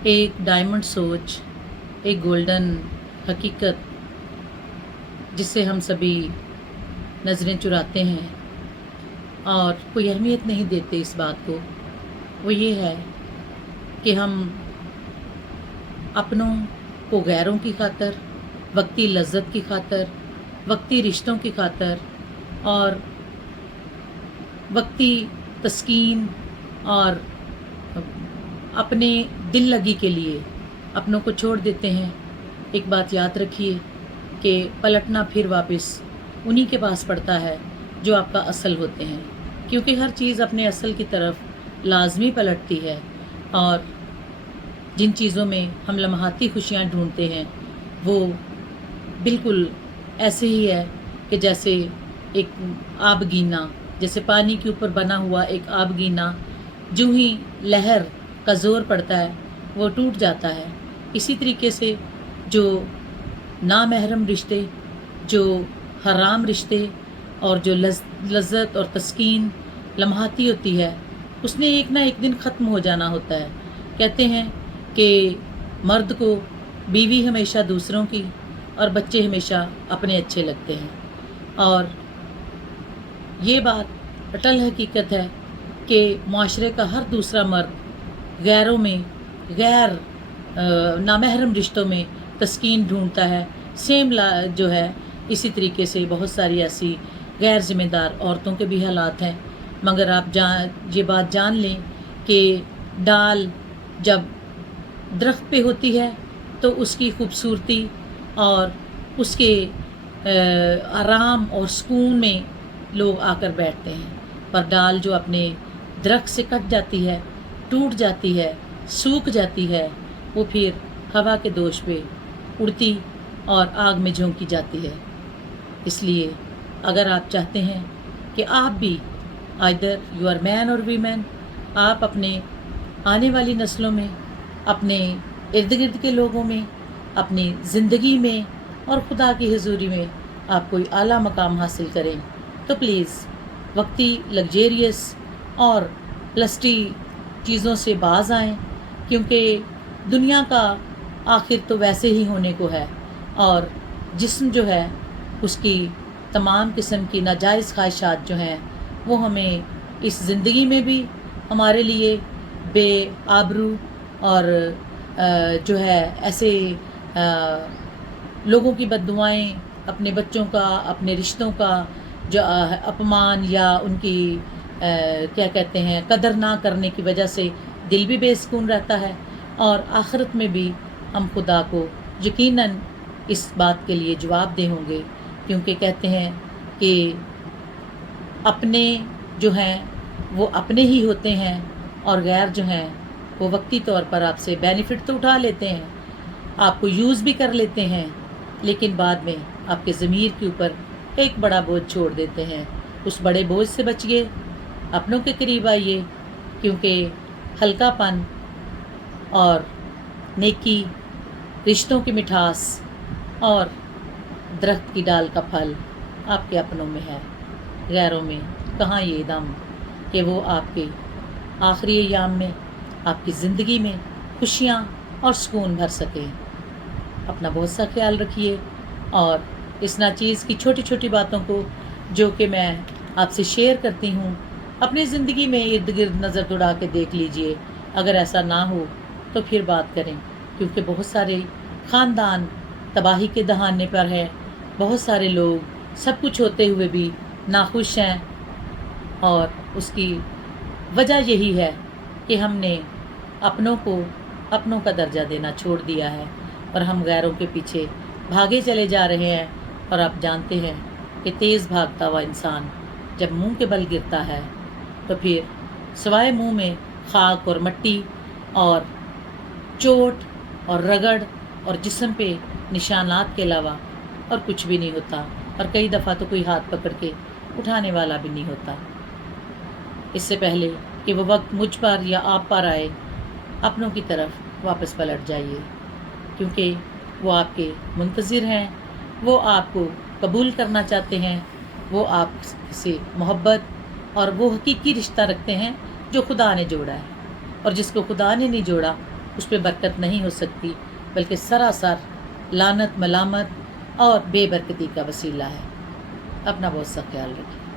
एक डायमंड सोच, एक गोल्डन हकीकत जिससे हम सभी नज़रें चुराते हैं और कोई अहमियत नहीं देते इस बात को, वो ये है कि हम अपनों को गैरों की खातर, वक्ती लज्जत की खातर, वक्ती रिश्तों की खातर और वक्ती तस्कीन और अपने दिल लगी के लिए अपनों को छोड़ देते हैं। एक बात याद रखिए कि पलटना फिर वापस उन्हीं के पास पड़ता है जो आपका असल होते हैं, क्योंकि हर चीज़ अपने असल की तरफ लाजमी पलटती है। और जिन चीज़ों में हम लम्हाती खुशियाँ ढूंढते हैं वो बिल्कुल ऐसे ही है कि जैसे एक आबगीना, जैसे पानी के ऊपर बना हुआ एक आबगीना, जो ही लहर का ज़ोर पड़ता है वो टूट जाता है। इसी तरीके से जो नामहरम रिश्ते, जो हराम रिश्ते और जो लज्जत और तस्कीन लम्हाती होती है, उसने एक ना एक दिन ख़त्म हो जाना होता है। कहते हैं कि मर्द को बीवी हमेशा दूसरों की और बच्चे हमेशा अपने अच्छे लगते हैं। और ये बात अटल हकीकत है कि माशरे का हर दूसरा मर्द गैरों में, गैर नामहरम रिश्तों में तस्कीन ढूंढता है। सेम जो है, इसी तरीके से बहुत सारी ऐसी गैर ज़िम्मेदार औरतों के भी हालात हैं। मगर आप ये बात जान लें कि डाल जब दरख्त पे होती है तो उसकी खूबसूरती और उसके आराम और सुकून में लोग आकर बैठते हैं, पर डाल जो अपने दरख्त से कट जाती है, टूट जाती है, सूख जाती है, वो फिर हवा के दोष पे उड़ती और आग में झोंकी जाती है। इसलिए अगर आप चाहते हैं कि आप भी, आइदर यू आर मैन और वीमेन, आप अपने आने वाली नस्लों में, अपने इर्द गिर्द के लोगों में, अपनी ज़िंदगी में और खुदा की हुजूरी में आप कोई आला मकाम हासिल करें, तो प्लीज़ वक्ती लग्जेरियस और लस्टी चीज़ों से बाज आएं, क्योंकि दुनिया का आखिर तो वैसे ही होने को है। और जिस्म जो है उसकी तमाम किस्म की नाजायज़ ख्वाहिशात जो हैं वो हमें इस ज़िंदगी में भी हमारे लिए बेआबरू और जो है ऐसे लोगों की बद्दुआएं, अपने बच्चों का, अपने रिश्तों का जो अपमान या उनकी क्या कहते हैं कदर ना करने की वजह से दिल भी बेसुकून रहता है। और आखिरत में भी हम खुदा को यकीनन इस बात के लिए जवाबदेह होंगे, क्योंकि कहते हैं कि अपने जो हैं वो अपने ही होते हैं और गैर जो हैं वो वक्ती तौर पर आपसे बेनिफिट तो उठा लेते हैं, आपको यूज़ भी कर लेते हैं, लेकिन बाद में आपके ज़मीर के ऊपर एक बड़ा बोझ छोड़ देते हैं। उस बड़े बोझ से बचिए, अपनों के करीब आइए, क्योंकि हल्कापन और नेकी, रिश्तों की मिठास और दरख्त की डाल का फल आपके अपनों में है। गैरों में कहाँ ये दम कि वो आपके आखिरी अयाम में, आपकी ज़िंदगी में खुशियाँ और सुकून भर सके। अपना बहुत सा ख्याल रखिए और इस नाचीज़ की छोटी छोटी बातों को जो कि मैं आपसे शेयर करती हूँ, अपनी ज़िंदगी में इर्द गिर्द नज़र दौड़ा के देख लीजिए। अगर ऐसा ना हो तो फिर बात करें, क्योंकि बहुत सारे ख़ानदान तबाही के दहाने पर है, बहुत सारे लोग सब कुछ होते हुए भी नाखुश हैं। और उसकी वजह यही है कि हमने अपनों को अपनों का दर्जा देना छोड़ दिया है और हम गैरों के पीछे भागे चले जा रहे हैं। और आप जानते हैं कि तेज़ भागता हुआ इंसान जब मुंह के बल गिरता है तो फिर सिवाय मुंह में खाक और मिट्टी और चोट और रगड़ और जिस्म पे निशानात के अलावा और कुछ भी नहीं होता। और कई दफ़ा तो कोई हाथ पकड़ के उठाने वाला भी नहीं होता। इससे पहले कि वो वक्त मुझ पर या आप पर आए, अपनों की तरफ वापस पलट जाइए, क्योंकि वो आपके मुंतज़िर हैं, वो आपको कबूल करना चाहते हैं, वो आपसे मोहब्बत और वो हकीकी रिश्ता रखते हैं जो खुदा ने जोड़ा है। और जिसको खुदा ने नहीं जोड़ा اس پہ برکت نہیں ہو سکتی، بلکہ سراسر لعنت، ملامت اور بے برکتی کا وسیلہ ہے۔ اپنا بہت سا خیال رکھیے۔